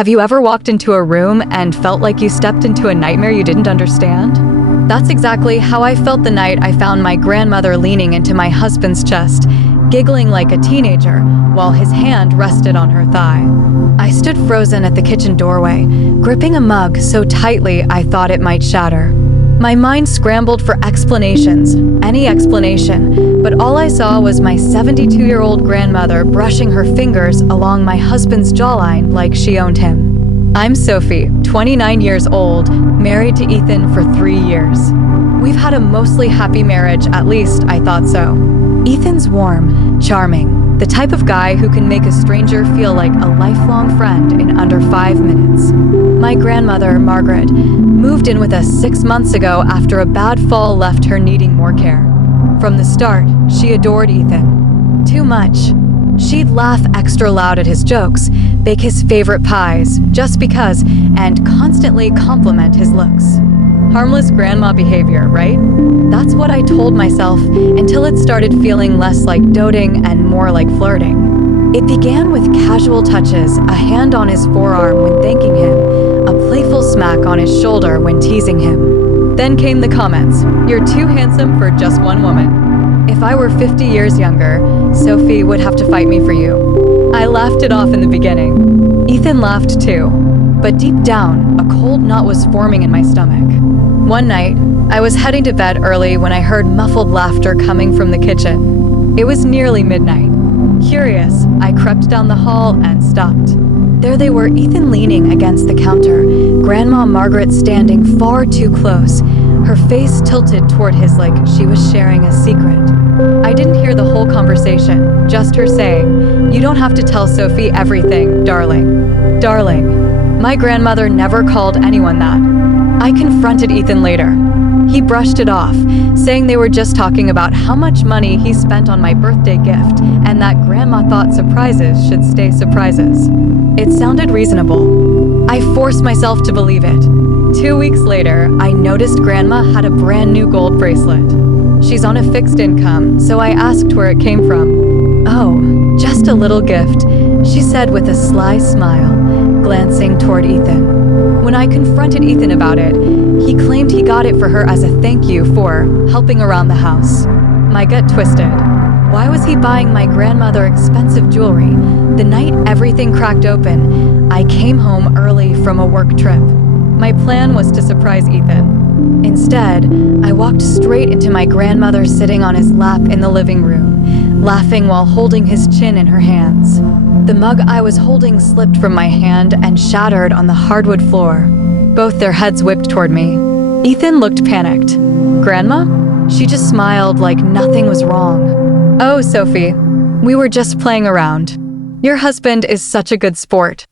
Have you ever walked into a room and felt like you stepped into a nightmare you didn't understand? That's exactly how I felt the night I found my grandmother leaning into my husband's chest, giggling like a teenager, while his hand rested on her thigh. I stood frozen at the kitchen doorway, gripping a mug so tightly I thought it might shatter. My mind scrambled for explanations, any explanation, but all I saw was my 72-year-old grandmother brushing her fingers along my husband's jawline like she owned him. I'm Sophie, 29 years old, married to Ethan for 3 years. We've had a mostly happy marriage, at least I thought so. Ethan's warm, charming, the type of guy who can make a stranger feel like a lifelong friend in under 5 minutes. My grandmother, Margaret, moved in with us 6 months ago after a bad fall left her needing more care. From the start, she adored Ethan. Too much. She'd laugh extra loud at his jokes, bake his favorite pies, just because, and constantly compliment his looks. Harmless grandma behavior, right? That's what I told myself until it started feeling less like doting and more like flirting. It began with casual touches, a hand on his forearm when thanking him, a playful smack on his shoulder when teasing him. Then came the comments, "You're too handsome for just one woman." If I were 50 years younger, Sophie would have to fight me for you. I laughed it off in the beginning. Ethan laughed too, but deep down, a cold knot was forming in my stomach. One night, I was heading to bed early when I heard muffled laughter coming from the kitchen. It was nearly midnight. Curious, I crept down the hall and stopped. There they were, Ethan leaning against the counter, Grandma Margaret standing far too close, her face tilted toward his like she was sharing a secret. I didn't hear the whole conversation, just her saying, "You don't have to tell Sophie everything, darling." Darling. My grandmother never called anyone that. I confronted Ethan later. He brushed it off, saying they were just talking about how much money he spent on my birthday gift and that Grandma thought surprises should stay surprises. It sounded reasonable. I forced myself to believe it. 2 weeks later, I noticed Grandma had a brand new gold bracelet. She's on a fixed income, so I asked where it came from. "Oh, just a little gift," she said with a sly smile, glancing toward Ethan. When I confronted Ethan about it, he claimed he got it for her as a thank you for helping around the house. My gut twisted. Why was he buying my grandmother expensive jewelry? The night everything cracked open, I came home early from a work trip. My plan was to surprise Ethan. Instead, I walked straight into my grandmother sitting on his lap in the living room, laughing while holding his chin in her hands. The mug I was holding slipped from my hand and shattered on the hardwood floor. Both their heads whipped toward me. Ethan looked panicked. "Grandma?" She just smiled like nothing was wrong. "Oh, Sophie, we were just playing around. Your husband is such a good sport."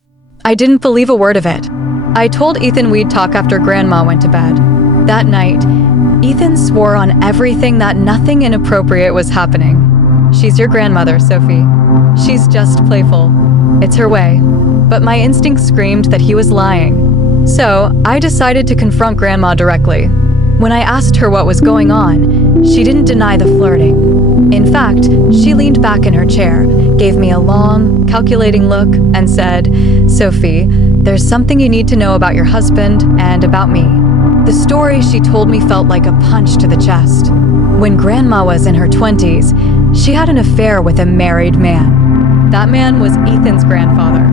I didn't believe a word of it. I told Ethan we'd talk after Grandma went to bed. That night, Ethan swore on everything that nothing inappropriate was happening. "She's your grandmother, Sophie. She's just playful. It's her way." But my instinct screamed that he was lying. So I decided to confront Grandma directly. When I asked her what was going on, she didn't deny the flirting. In fact, she leaned back in her chair, gave me a long, calculating look, and said, "Sophie, there's something you need to know about your husband and about me." The story she told me felt like a punch to the chest. When Grandma was in her 20s, she had an affair with a married man. That man was Ethan's grandfather.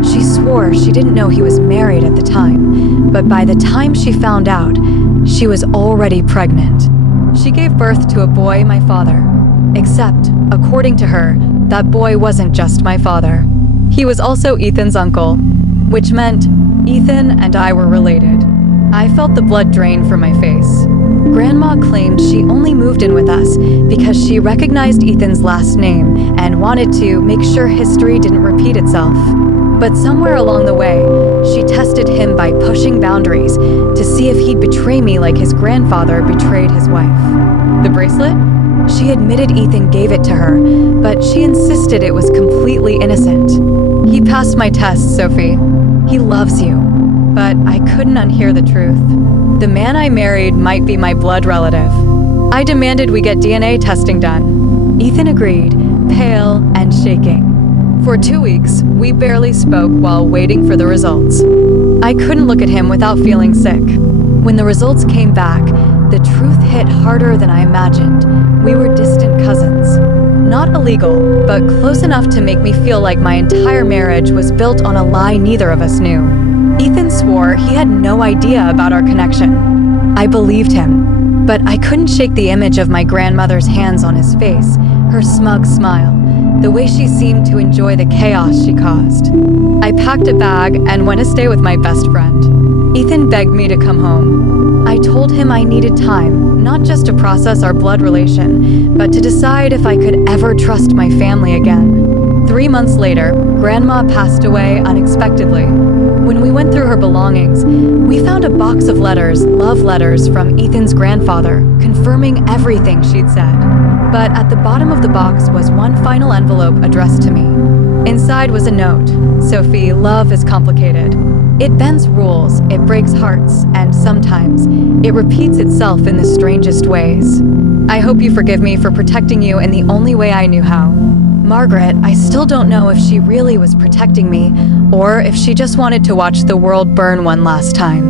She swore she didn't know he was married at the time, but by the time she found out, she was already pregnant. She gave birth to a boy, my father. Except, according to her, that boy wasn't just my father. He was also Ethan's uncle, which meant Ethan and I were related. I felt the blood drain from my face. Grandma claimed she only moved in with us because she recognized Ethan's last name and wanted to make sure history didn't repeat itself. But somewhere along the way, she tested him by pushing boundaries to see if he'd betray me like his grandfather betrayed his wife. The bracelet? She admitted Ethan gave it to her, but she insisted it was completely innocent. "He passed my test, Sophie. He loves you." But I couldn't unhear the truth. The man I married might be my blood relative. I demanded we get DNA testing done. Ethan agreed, pale and shaking. For 2 weeks, we barely spoke while waiting for the results. I couldn't look at him without feeling sick. When the results came back, the truth hit harder than I imagined. We were distant cousins. Not illegal, but close enough to make me feel like my entire marriage was built on a lie neither of us knew. Ethan swore he had no idea about our connection. I believed him, but I couldn't shake the image of my grandmother's hands on his face, her smug smile, the way she seemed to enjoy the chaos she caused. I packed a bag and went to stay with my best friend. Ethan begged me to come home. I told him I needed time, not just to process our blood relation, but to decide if I could ever trust my family again. 3 months later, Grandma passed away unexpectedly. When we went through her belongings, we found a box of letters, love letters from Ethan's grandfather, confirming everything she'd said. But at the bottom of the box was one final envelope addressed to me. Inside was a note. Sophie, love is complicated. It bends rules, it breaks hearts, and sometimes it repeats itself in the strangest ways. I hope you forgive me for protecting you in the only way I knew how. Margaret, I still don't know if she really was protecting me or if she just wanted to watch the world burn one last time.